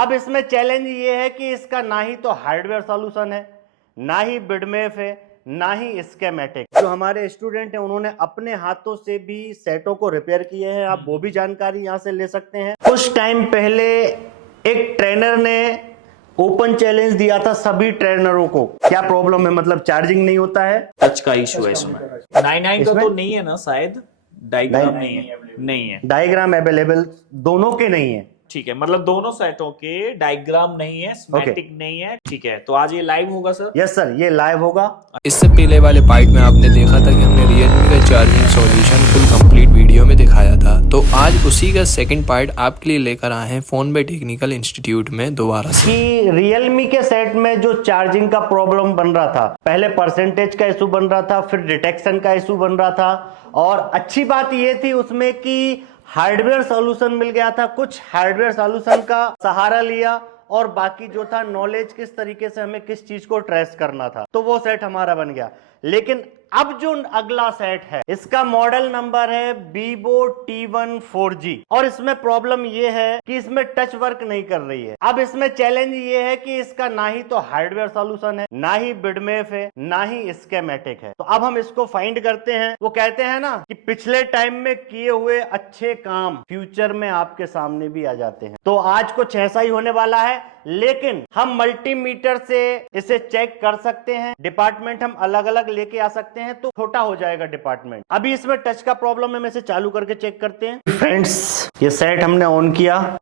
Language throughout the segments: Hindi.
अब इसमें चैलेंज ये है कि इसका ना ही तो हार्डवेयर सॉल्यूशन है, ना ही बिडमेफ है, ना ही स्कीमेटिक। जो हमारे स्टूडेंट हैं उन्होंने अपने हाथों से भी सेटों को रिपेयर किए हैं, आप वो भी जानकारी यहाँ से ले सकते हैं। कुछ टाइम पहले एक ट्रेनर ने ओपन चैलेंज दिया था सभी ट्रेनरों को। क्या प्रॉब्लम है, मतलब चार्जिंग नहीं होता है, टच का इशू है इसमें। 99 का तो नहीं है ना शायद, डायग्राम नहीं है। डायग्राम अवेलेबल दोनों के नहीं है, ठीक है, मतलब दोनों सेटों के डायग्राम नहीं है, स्कीमेटिक नहीं है। ठीक है, तो आज ये लाइव होगा सर? यस सर, ये लाइव होगा। इससे पहले वाले पार्ट में आपने देखा था कि हमने Realme का charging solution full complete video में दिखाया था, तो आज उसी का सेकंड पार्ट आपके लिए लेकर आए हैं फोन पे टेक्निकल इंस्टीट्यूट में दोबारा से। कि Realme के सेट में जो चार्जिंग का प्रॉब्लम बन रहा था, पहले परसेंटेज का इशू बन रहा था, फिर डिटेक्शन का इशू बन रहा था, और अच्छी बात ये थी उसमें कि हार्डवेयर सॉल्यूशन मिल गया था। कुछ हार्डवेयर सॉल्यूशन का सहारा लिया और बाकी जो था नॉलेज किस तरीके से हमें किस चीज को ट्रेस करना था, तो वो सेट हमारा बन गया। लेकिन अब जो अगला सेट है, इसका मॉडल नंबर है Vivo T1 4G, और इसमें प्रॉब्लम ये है कि इसमें टच वर्क नहीं कर रही है। अब इसमें चैलेंज ये है कि इसका ना ही तो हार्डवेयर सॉल्यूशन है, ना ही बिडमेफ है, ना ही स्कीमेटिक है। तो अब हम इसको फाइंड करते हैं। वो कहते हैं ना कि पिछले टाइम में किए हुए अच्छे काम फ्यूचर में आपके सामने भी आ जाते हैं। तो आज कुछ ऐसा ही होने वाला है, लेकिन हम मल्टीमीटर से इसे चेक कर सकते हैं। डिपार्टमेंट हम अलग अलग लेके आ सकते हैं, तो छोटा हो जाएगा डिपार्टमेंट। अभी इसमें टच का प्रॉब्लम है, मैं इसे चालू करके चेक करते हैं। फ्रेंड्स, ये सेट हमने ऑन किया,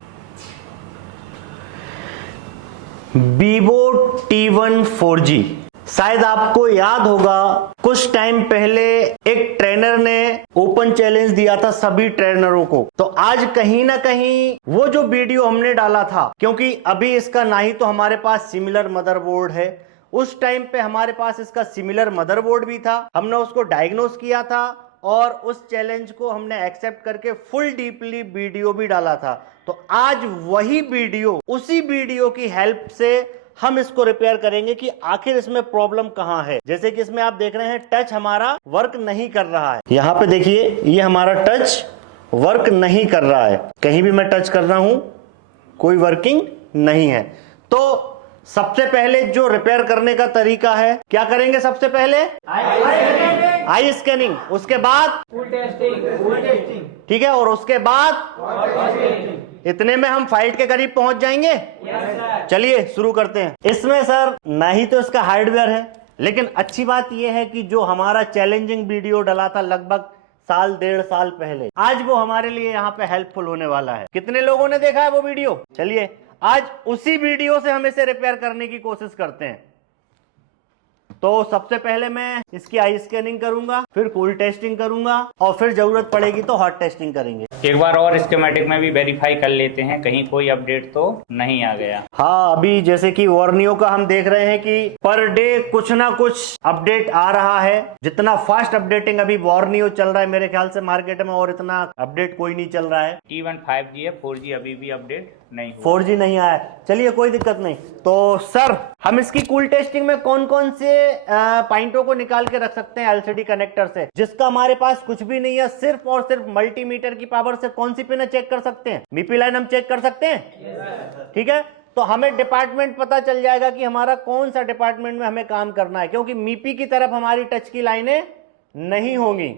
Vivo T1 4G। शायद आपको याद होगा कुछ टाइम पहले एक ट्रेनर ने ओपन चैलेंज दिया था सभी ट्रेनरों को। तो आज कहीं ना कहीं वो जो वीडियो हमने डाला था, क्योंकि अभी इसका ना ही तो हमारे पास सिमिलर मदरबोर्ड है, उस टाइम पे हमारे पास इसका सिमिलर मदरबोर्ड भी था, हमने उसको डायग्नोस किया था और उस चैलेंज को हमने एक्सेप्ट करके फुल डीपली वीडियो भी डाला था। तो आज वही वीडियो, उसी वीडियो की हेल्प से हम इसको रिपेयर करेंगे कि आखिर इसमें प्रॉब्लम कहां है। जैसे कि इसमें आप देख रहे हैं टच हमारा वर्क नहीं कर रहा है। यहाँ पे देखिए, ये हमारा टच वर्क नहीं कर रहा है, कहीं भी मैं टच कर रहा हूं कोई वर्किंग नहीं है। तो सबसे पहले जो रिपेयर करने का तरीका है, क्या करेंगे? सबसे पहले आई स्कैनिंग, उसके बाद ठीक है, और उसके बाद इतने में हम फाइट के करीब पहुंच जाएंगे। चलिए शुरू करते हैं। इसमें सर ना ही तो इसका हार्डवेयर है, लेकिन अच्छी बात यह है कि जो हमारा चैलेंजिंग वीडियो डला था लगभग साल 1.5 साल पहले, आज वो हमारे लिए यहाँ पे हेल्पफुल होने वाला है। कितने लोगों ने देखा है वो वीडियो? चलिए आज उसी वीडियो से हम इसे रिपेयर करने की कोशिश करते हैं। तो सबसे पहले मैं इसकी आई स्कैनिंग करूंगा, फिर कूल टेस्टिंग करूंगा, और फिर जरूरत पड़ेगी तो हॉट टेस्टिंग करेंगे। एक बार और स्कीमेटिक में भी वेरीफाई कर लेते हैं, कहीं कोई अपडेट तो नहीं आ गया। हाँ, अभी जैसे कि वार्नियो का हम देख रहे हैं कि पर डे कुछ ना कुछ अपडेट आ रहा है। जितना फास्ट अपडेटिंग अभी वार्नियो चल रहा है मेरे ख्याल से मार्केट में, और इतना अपडेट कोई नहीं चल रहा है। T1 5G है, 4G अभी भी अपडेट नहीं हुआ। 4G नहीं आया, चलिए कोई दिक्कत नहीं। तो सर, हम इसकी कूल टेस्टिंग में कौन कौन से पॉइंटों को निकाल के रख सकते हैं एलसीडी कनेक्टर से, जिसका हमारे पास कुछ भी नहीं है, सिर्फ और सिर्फ मल्टीमीटर की पावर से कौन सी पिन चेक कर सकते हैं? मीपी लाइन हम चेक कर सकते हैं, ठीक है। तो हमें डिपार्टमेंट पता चल जाएगा कि हमारा कौन सा डिपार्टमेंट में हमें काम करना है, क्योंकि मीपी की तरफ हमारी टच की लाइनें नहीं होंगी,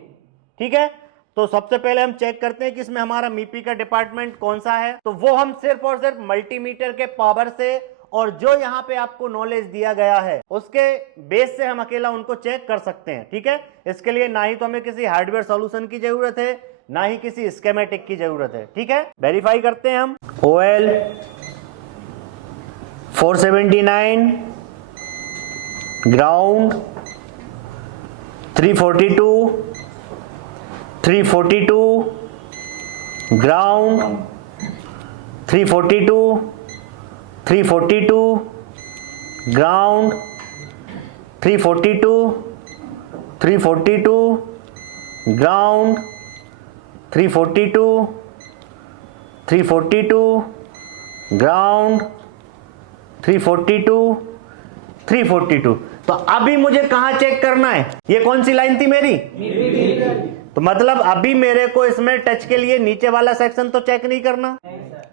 ठीक है। तो सबसे पहले हम चेक करते हैं कि इसमें हमारा मीपी का डिपार्टमेंट कौन सा है। तो वो हम सिर्फ और सिर्फ मल्टीमीटर के पावर से और जो यहाँ पे आपको नॉलेज दिया गया है उसके बेस से हम अकेला उनको चेक कर सकते हैं, ठीक है। इसके लिए ना ही तो हमें किसी हार्डवेयर सॉल्यूशन की जरूरत है, ना ही किसी स्कीमेटिक की जरूरत है, ठीक है। वेरीफाई करते हैं हम। OL 479, ground 342, 342, ground 342, 342, ground 342, 342, ground 342, 342, ground 342, 342। तो अभी मुझे कहां चेक करना है? ये कौन सी लाइन थी मेरी? तो मतलब अभी मेरे को इसमें टच के लिए नीचे वाला सेक्शन तो चेक नहीं करना,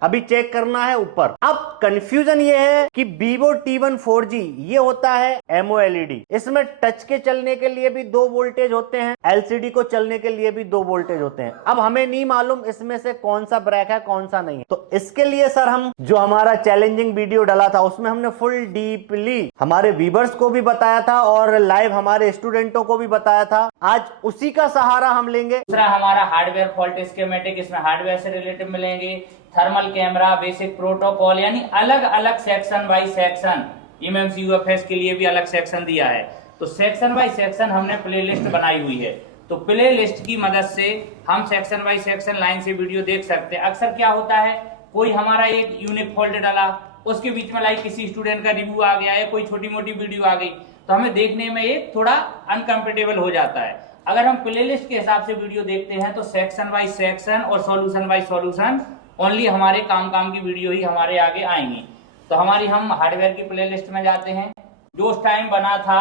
अभी चेक करना है ऊपर। अब कंफ्यूजन ये है कि Vivo T1 4G ये होता है MOLED, इसमें टच के चलने के लिए भी 2 वोल्टेज होते हैं, LCD को चलने के लिए भी 2 वोल्टेज होते हैं। अब हमें नहीं मालूम इसमें से कौन सा ब्रेक है कौन सा नहीं है, तो इसके लिए सर हम जो हमारा चैलेंजिंग वीडियो डाला था उसमें हमने फुल डीपली हमारे व्यूअर्स को भी बताया था और लाइव हमारे स्टूडेंटों को भी बताया था। आज उसी का सहारा हम लेंगे। दूसरा हमारा हार्डवेयर फॉल्ट स्कीमेटिक, इसमें हार्डवेयर से रिलेटेड मिलेंगे, थर्मल कैमरा, बेसिक प्रोटोकॉल, यानी अलग अलग section by section. MMC UFS के लिए भी अलग सेक्शन दिया है, तो सेक्शन बाय सेक्शन हमने प्लेलिस्ट बनाई हुई है। तो प्ले लिस्ट की मदद से हम सेक्शन बाय सेक्शन लाइन से वीडियो देख सकते हैं। अक्सर क्या होता है, कोई हमारा एक यूनिक फॉल्ट डाला, उसके बीच में लाइक किसी स्टूडेंट का रिव्यू आ गया है, कोई छोटी मोटी वीडियो आ गई, तो हमें देखने में एक थोड़ा अनकंफर्टेबल हो जाता है। अगर हम प्लेलिस्ट के हिसाब से वीडियो देखते हैं तो सेक्शन बाय सेक्शन और सॉल्यूशन बाय सॉल्यूशन ओनली हमारे काम की वीडियो ही हमारे आगे आएंगी। तो हमारी हम हार्डवेयर की प्लेलिस्ट में जाते हैं। जो उस टाइम बना था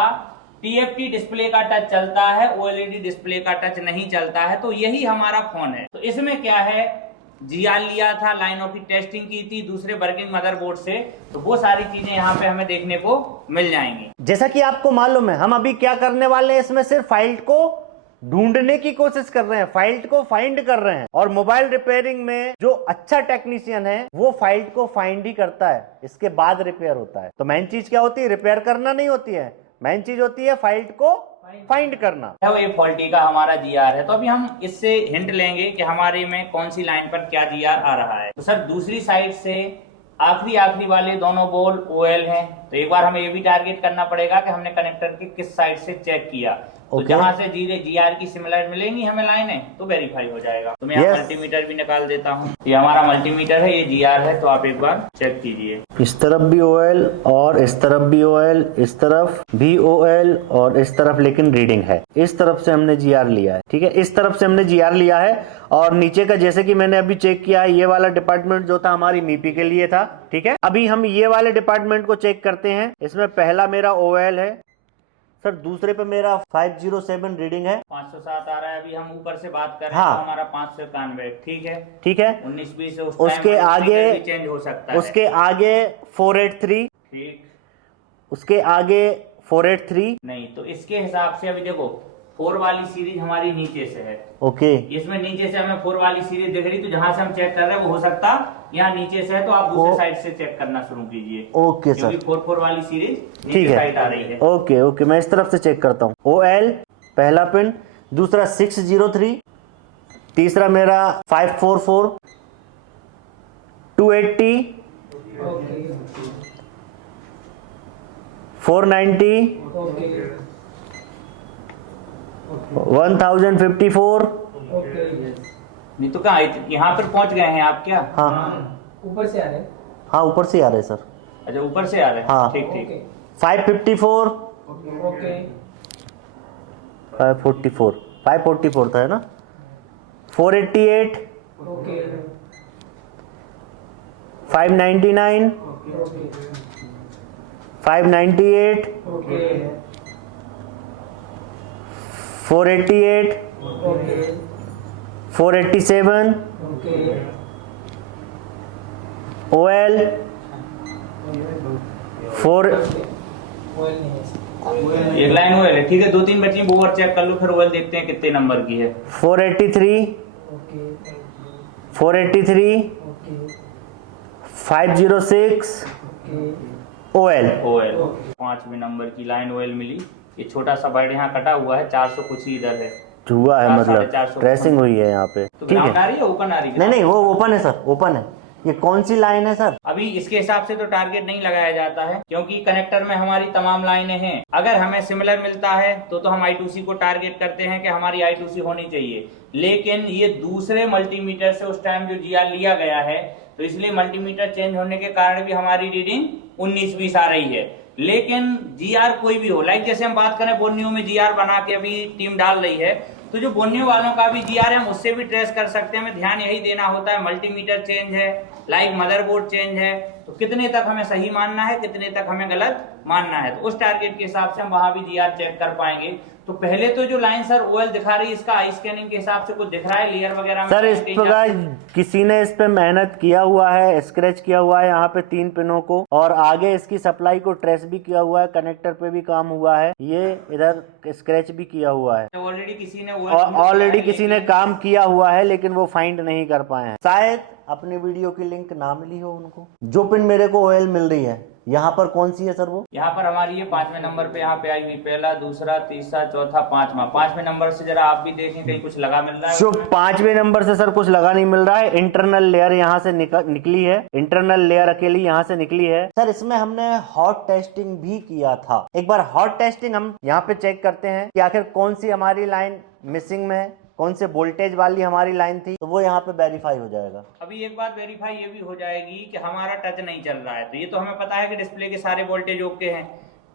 TFT डिस्प्ले का टच चलता है, OLED डिस्प्ले का टच नहीं चलता है, तो यही हमारा फोन है। तो इसमें क्या है, GR लिया था, लाइनों की टेस्टिंग की थी दूसरे वर्किंग मदरबोर्ड से, तो वो सारी चीजें यहाँ पे हमें देखने को मिल जाएंगी। जैसा कि आपको मालूम है हम अभी क्या करने वाले हैं, इसमें सिर्फ फाइल को ढूंढने की कोशिश कर रहे हैं, फाइल को फाइंड कर रहे हैं। और मोबाइल रिपेयरिंग में जो अच्छा टेक्नीशियन है वो फाइल को फाइंड ही करता है, इसके बाद रिपेयर होता है। तो मेन चीज क्या होती है, रिपेयर करना नहीं होती है, मेन चीज होती है फाइल को फाइंड करना। ये फॉल्टी का हमारा GR है, तो अभी हम इससे हिंट लेंगे कि हमारे में कौन सी लाइन पर क्या GR आ रहा है। तो सर दूसरी साइड से आखिरी वाले दोनों बोल OL हैं, तो एक बार हमें ये भी टारगेट करना पड़ेगा कि हमने कनेक्टर के किस साइड से चेक किया। तो जहां से GR की सिमिलर मिलेंगी हमें लाइनें, तो वेरीफाई हो जाएगा। तो मैं यहाँ मल्टीमीटर भी निकाल देता हूँ। ये हमारा मल्टीमीटर है, ये GR है, तो आप एक बार चेक कीजिए। इस तरफ भी OL और इस तरफ भी OL, इस तरफ भी OL और इस तरफ लेकिन रीडिंग है। इस तरफ से हमने GR लिया है, ठीक है, इस तरफ से हमने GR लिया है। और नीचे का जैसे कि मैंने अभी चेक किया है, ये वाला डिपार्टमेंट जो था हमारी MIPI के लिए था, ठीक है। अभी हम ये वाले डिपार्टमेंट को चेक करते हैं। इसमें पहला मेरा OL है सर, दूसरे पे मेरा 507 रीडिंग है, 507 आ रहा है। अभी हम ऊपर से बात कर रहे हैं, हाँ, तो हमारा 591, ठीक है, ठीक है। 19-20 उसके आगे चेंज हो सकता है, उसके आगे 483, ठीक, उसके आगे 483 नहीं। तो इसके हिसाब से अभी देखो 4 वाली सीरीज हमारी नीचे से है, ओके। इसमें नीचे से हमें 4 वाली सीरीज दिख रही, तो जहां से हम चेक कर रहे हैं वो हो सकता यहाँ नीचे से है, तो आप दूसरे साइड से चेक करना शुरू कीजिए। ओके सर, क्योंकि 4 वाली सीरीज ठीक नीचे है, साइड आ रही है। ओके ओके, मैं इस तरफ से चेक करता हूँ। OL पहला पिन, दूसरा 603, तीसरा मेरा 544, 280, 490, 1054। नहीं तो कहाँ यहाँ पर पहुंच गए हैं आप क्या? हाँ ऊपर से आ रहे हैं। हाँ, ऊपर से आ रहे सर। अच्छा ऊपर से आ रहे हैं, हाँ, ठीक ठीक। 554, ओके 544 था, है ना। 488, okay 599, 598, okay 488, okay 487, okay OL 4, oil नहीं है। एक लाइन OL है, ठीक है। 2-3 बची, वो और चेक कर लो, फिर OL देखते हैं कितने नंबर की है। 483, okay 483, okay 506, okay OL। OL 5वें नंबर की लाइन OL मिली। ये छोटा सा वर्ड यहाँ कटा हुआ है, 400 कुछ ही इधर है, हुआ है, 400, मतलब 450 ट्रेसिंग हुई है यहाँ पे, तो ठीक ग्राउंड आ है। रही है, ओपन आ रही है? नहीं नहीं, वो ओपन है सर, ओपन है। ये कौन सी लाइन है सर? अभी इसके हिसाब से तो टारगेट नहीं लगाया जाता है, क्योंकि कनेक्टर में हमारी तमाम लाइनें हैं। अगर हमें सिमिलर मिलता है तो हम I2C को टारगेट करते हैं कि हमारी I2C होनी चाहिए। लेकिन ये दूसरे मल्टीमीटर से उस टाइम जो GR लिया गया है, तो इसलिए मल्टीमीटर चेंज होने के कारण भी हमारी रीडिंग 19-20 आ रही है। लेकिन GR कोई भी हो, लाइक जैसे हम बात करें बोर्नियो में GR बना के अभी टीम डाल रही है, तो जो बोर्नियो वालों का भी GR है हम उससे भी ट्रेस कर सकते हैं। हमें ध्यान यही देना होता है, मल्टीमीटर चेंज है, लाइक मदरबोर्ड चेंज है, तो कितने तक हमें सही मानना है, कितने तक हमें गलत मानना है, तो उस टारगेट के हिसाब से हम वहां भी GR चेक कर पाएंगे। तो पहले तो जो लाइन सर ओएल दिखा रही है, इसका आई स्कैनिंग के हिसाब से कुछ दिख रहा है लेयर वगैरह में? सर इस पर किसी ने इस पे मेहनत किया हुआ है, स्क्रैच किया हुआ है यहाँ पे 3 पिनों को, और आगे इसकी सप्लाई को ट्रेस भी किया हुआ है, कनेक्टर पे भी काम हुआ है, ये इधर स्क्रैच भी किया हुआ है। ऑलरेडी किसी ने ऑलरेडी किसी ने काम किया हुआ है, लेकिन वो फाइंड नहीं कर पाए हैं। शायद अपने वीडियो की लिंक ना मिली हो उनको। जो पिन मेरे को ऑयल मिल रही है यहाँ पर कौन सी है सर? वो यहाँ पर हमारी ये 5वें नंबर पे यहाँ पे आई हुई, पहला, दूसरा, तीसरा, चौथा, 5वां। 5वें नंबर से जरा आप भी देखें कहीं कुछ लगा मिल रहा है? जो 5वें नंबर से सर कुछ लगा नहीं मिल रहा है। इंटरनल लेयर यहाँ से निकली है, इंटरनल लेयर अकेली यहाँ से निकली है। सर इसमें हमने हॉट टेस्टिंग भी किया था। एक बार हॉट टेस्टिंग हम यहाँ पे चेक करते हैं कि आखिर कौन सी हमारी लाइन मिसिंग में है, कौन से वोल्टेज वाली हमारी लाइन थी, तो वो यहाँ पे वेरीफाई हो जाएगा। अभी एक बात वेरीफाई ये भी हो जाएगी कि हमारा टच नहीं चल रहा है, तो ये तो हमें पता है कि डिस्प्ले के सारे वोल्टेज ओके हैं।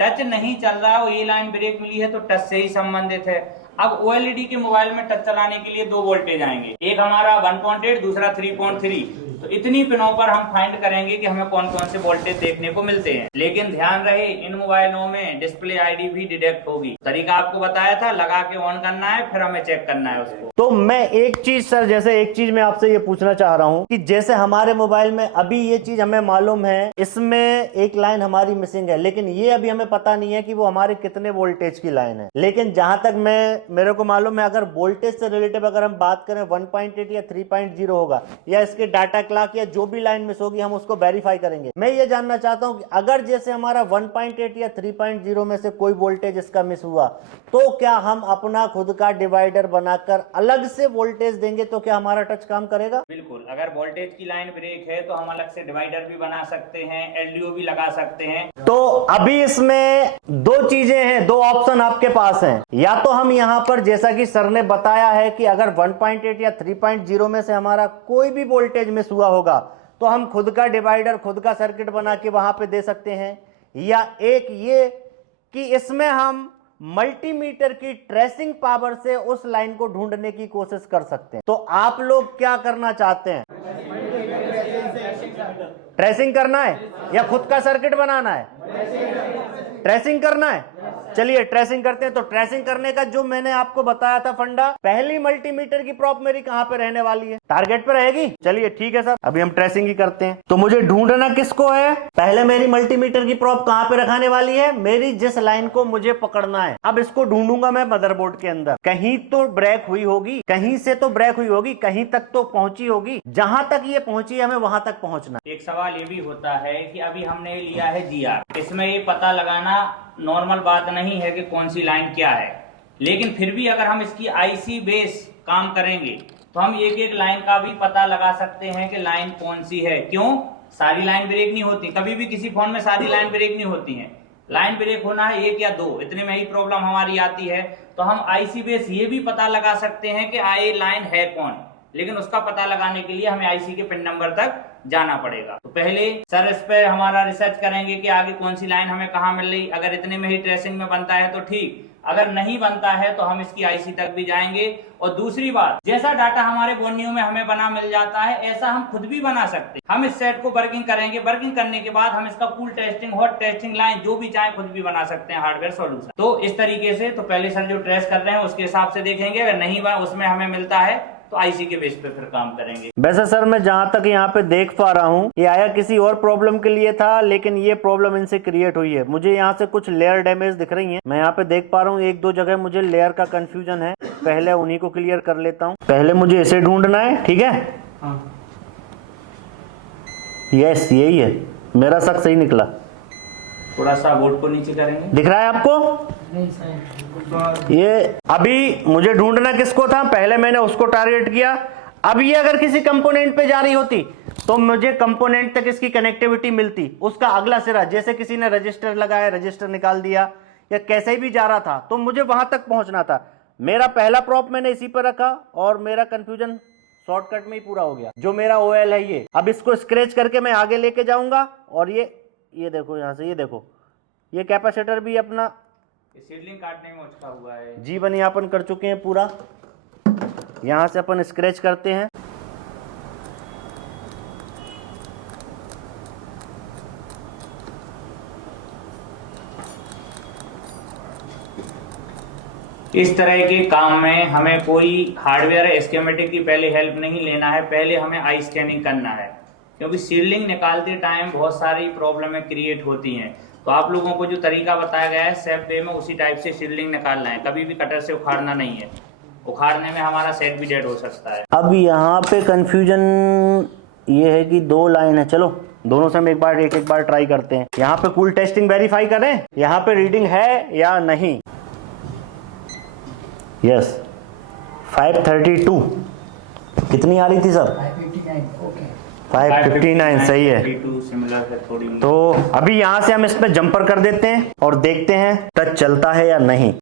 टच नहीं चल रहा है, ये लाइन ब्रेक मिली है तो टच से ही संबंधित है। अब ओएलईडी के मोबाइल में टच चलाने के लिए 2 वोल्टेज आएंगे, एक हमारा 1.8, दूसरा 3.3। तो इतनी पिनों पर हम फाइंड करेंगे कि हमें कौन कौन से वोल्टेज देखने को मिलते हैं। लेकिन ध्यान रहे, इन मोबाइलों में डिस्प्ले आईडी भी डिटेक्ट होगी। तरीका आपको बताया था, लगा के ऑन करना है, फिर हमें चेक करना है उसको। तो मैं एक चीज सर, जैसे एक चीज मैं आपसे ये पूछना चाह रहा हूँ कि जैसे हमारे मोबाइल में अभी ये चीज हमें मालूम है, इसमें एक लाइन हमारी मिसिंग है, लेकिन ये अभी हमें पता नहीं है कि वो हमारे कितने वोल्टेज की लाइन है। लेकिन जहां तक मेरे को मालूम है, अगर वोल्टेज से रिलेटिव अगर हम बात करें 1.8 या 3.0 होगा, या इसके डाटा क्लॉक या जो भी लाइन मिस होगी, हम उसको वेरीफाई करेंगे। मैं ये जानना चाहता हूं कि अगर जैसे हमारा 1.8 या 3.0 में से कोई वोल्टेज इसका मिस हुआ, तो क्या हम अपना खुद का डिवाइडर बनाकर अलग से वोल्टेज देंगे तो क्या हमारा टच काम करेगा? बिल्कुल, अगर वोल्टेज की लाइन ब्रेक है तो हम अलग से डिवाइडर भी बना सकते हैं, एलडीओ भी लगा सकते हैं। तो अभी इसमें 2 चीजें हैं, 2 ऑप्शन आपके पास हैं। या तो हम यहां पर, जैसा कि सर ने बताया है कि अगर 1.8 या 3.0 में से हमारा कोई भी वोल्टेज मिस हुआ होगा, तो हम खुद का डिवाइडर, खुद का सर्किट बना के वहां पे दे सकते हैं। या एक ये कि इसमें हम मल्टीमीटर की ट्रेसिंग पावर से उस लाइन को ढूंढने की कोशिश कर सकते हैं। तो आप लोग क्या करना चाहते हैं? ट्रेसिंग करना है या खुद का सर्किट बनाना है? ट्रेसिंग करना है। चलिए ट्रेसिंग करते हैं। तो ट्रेसिंग करने का जो मैंने आपको बताया था फंडा, पहली मल्टीमीटर की प्रॉप मेरी कहां पे रहने वाली है? टारगेट पे रहेगी। चलिए ठीक है सर, अभी हम ट्रेसिंग ही करते हैं। तो मुझे ढूंढना किसको है? पहले मेरी मल्टीमीटर की प्रॉप कहां पे रखने वाली है? मेरी जिस लाइन को मुझे पकड़ना है। अब इसको ढूंढूंगा मैं मदरबोर्ड के अंदर। कहीं तो ब्रेक हुई होगी, कहीं से तो ब्रेक हुई होगी, कहीं तक तो पहुंची होगी। जहां तक ये पहुंची है, हमें वहां तक पहुंचना। एक सवाल ये भी होता है कि अभी हमने लिया है जीआर, इसमें ये पता लगाना नॉर्मल बात नहीं है कि कौन सी लाइन क्या है, लेकिन फिर भी अगर हम इसकी आईसी बेस काम करेंगे तो हम एक एक लाइन का भी पता लगा सकते हैं कि लाइन कौन सी है। क्यों? सारी लाइन ब्रेक नहीं होती, कभी भी किसी फोन में सारी लाइन ब्रेक नहीं होती है। लाइन ब्रेक होना है 1 या 2, इतने में ही प्रॉब्लम हमारी आती है। तो हम आईसी बेस ये भी पता लगा सकते हैं कि ये लाइन है कौन, लेकिन उसका पता लगाने के लिए हमें आईसी के पिन नंबर तक जाना पड़ेगा। तो पहले सर इस पे हमारा रिसर्च करेंगे कि आगे कौन सी लाइन हमें कहाँ मिल रही। अगर इतने में ही ट्रेसिंग में बनता है तो ठीक, अगर नहीं बनता है तो हम इसकी आईसी तक भी जाएंगे। और दूसरी बात, जैसा डाटा हमारे बोनियो में हमें बना मिल जाता है, ऐसा हम खुद भी बना सकते हैं। हम इस सेट को वर्किंग करेंगे, वर्किंग करने के बाद हम इसका cool testing, hot testing line जो भी चाहे खुद भी बना सकते हैं हार्डवेयर सॉल्यूशन। तो इस तरीके से तो पहले सर जो ट्रेस कर रहे हैं उसके हिसाब से देखेंगे, अगर नहीं बना उसमें हमें मिलता है तो आईसी के बेस पे फिर काम करेंगे। वैसे सर मैं जहां तक यहाँ पे देख पा रहा हूँ, ये आया किसी और प्रॉब्लम के लिए था, लेकिन ये प्रॉब्लम इनसे क्रिएट हुई है। मुझे यहाँ से कुछ लेयर डैमेज दिख रही हैं। मैं यहाँ पे देख पा रहा हूँ 1-2 जगह मुझे लेयर का कंफ्यूजन है। पहले उन्हीं को क्लियर कर लेता हूँ। पहले मुझे इसे ढूंढना है, ठीक है? यस, यही है। मेरा शक सही निकला। थोड़ा सा बोर्ड को नीचे करेंगे, दिख रहा है आपको? नहीं सर। ये अभी मुझे ढूंढना किसको था? पहले मैंने उसको टारगेट किया। अब ये अगर किसी कंपोनेंट पे जा रही होती तो मुझे कंपोनेंट तक इसकी कनेक्टिविटी मिलती। उसका अगला सिरा, जैसे किसी ने रजिस्टर लगाया, रजिस्टर निकाल दिया, या कैसे भी जा रहा था, तो मुझे वहां तक पहुंचना था। मेरा पहला प्रॉप मैंने इसी पर रखा और मेरा कंफ्यूजन शॉर्टकट में ही पूरा हो गया। जो मेरा ओएल है ये, अब इसको स्क्रैच करके मैं आगे लेके जाऊंगा। और ये देखो, यहां से ये देखो, ये कैपेसिटर भी अपना सीडलिंग काटने में उचका हुआ है, जीवन यापन कर चुके हैं पूरा। यहां से अपन स्क्रैच करते हैं। इस तरह के काम में हमें कोई हार्डवेयर स्कीमेटिक की पहले हेल्प नहीं लेना है, पहले हमें आई स्कैनिंग करना है, क्योंकि सीलिंग निकालते टाइम बहुत सारी प्रॉब्लमें क्रिएट होती हैं। तो आप लोगों को जो तरीका बताया गया है सेफ वे में, उसी टाइप से सीलिंग निकालना है, कभी भी कटर से उखाड़ना नहीं है, उखाड़ने में हमारा सेट भी डेड हो सकता है। अब यहाँ पे कंफ्यूजन ये है कि 2 लाइन है, चलो दोनों से हम एक बार ट्राई करते हैं। यहाँ पे कूल टेस्टिंग वेरीफाई करें, यहाँ पे रीडिंग है या नहीं। यस 532 कितनी आ रही थी सर? 559 ओके 559 सही है। 52 सिमिलर है थोड़ी। तो अभी यहाँ से हम इसमें जंपर कर देते हैं और देखते हैं टच चलता है या नहीं।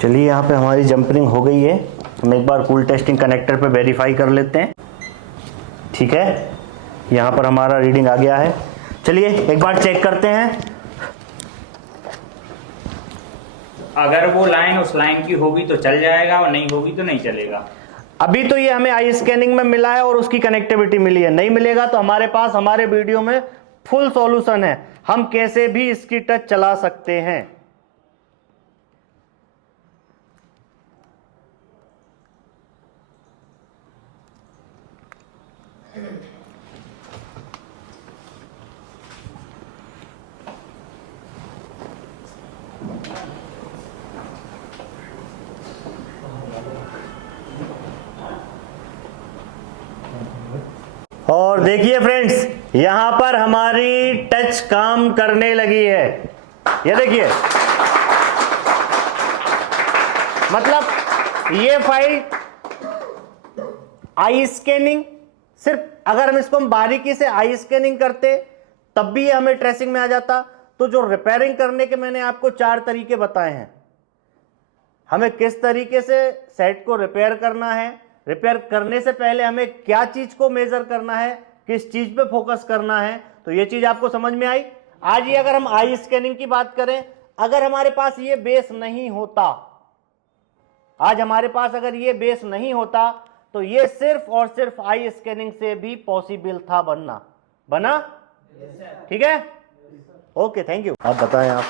चलिए यहाँ पे हमारी जंपरिंग हो गई है। हम एक बार कूल टेस्टिंग कनेक्टर पे वेरीफाई कर लेते हैं। ठीक है, यहाँ पर हमारा रीडिंग आ गया है। चलिए एक बार चेक करते हैं। अगर वो लाइन उस लाइन की होगी तो चल जाएगा और नहीं होगी तो नहीं चलेगा। अभी तो ये हमें आई स्कैनिंग में मिला है और उसकी कनेक्टिविटी मिली है, नहीं मिलेगा तो हमारे पास हमारे वीडियो में फुल सॉल्यूशन है, हम कैसे भी इसकी टच चला सकते हैं। और देखिए फ्रेंड्स, यहां पर हमारी टच काम करने लगी है। ये देखिए, मतलब ये फाइल आई स्कैनिंग, सिर्फ अगर हम इसको बारीकी से आई स्कैनिंग करते तब भी ये हमें ट्रेसिंग में आ जाता। तो जो रिपेयरिंग करने के मैंने आपको 4 तरीके बताए हैं, हमें किस तरीके से सेट को रिपेयर करना है, रिपेयर करने से पहले हमें क्या चीज को मेजर करना है, किस चीज पे फोकस करना है, तो ये चीज आपको समझ में आई। आज ही अगर हम आई स्कैनिंग की बात करें, अगर हमारे पास ये बेस नहीं होता, आज हमारे पास अगर ये बेस नहीं होता तो ये सिर्फ और सिर्फ आई स्कैनिंग से भी पॉसिबल था बनना। बना? ठीक है, ओके, थैंक यू। आप बताएं आप।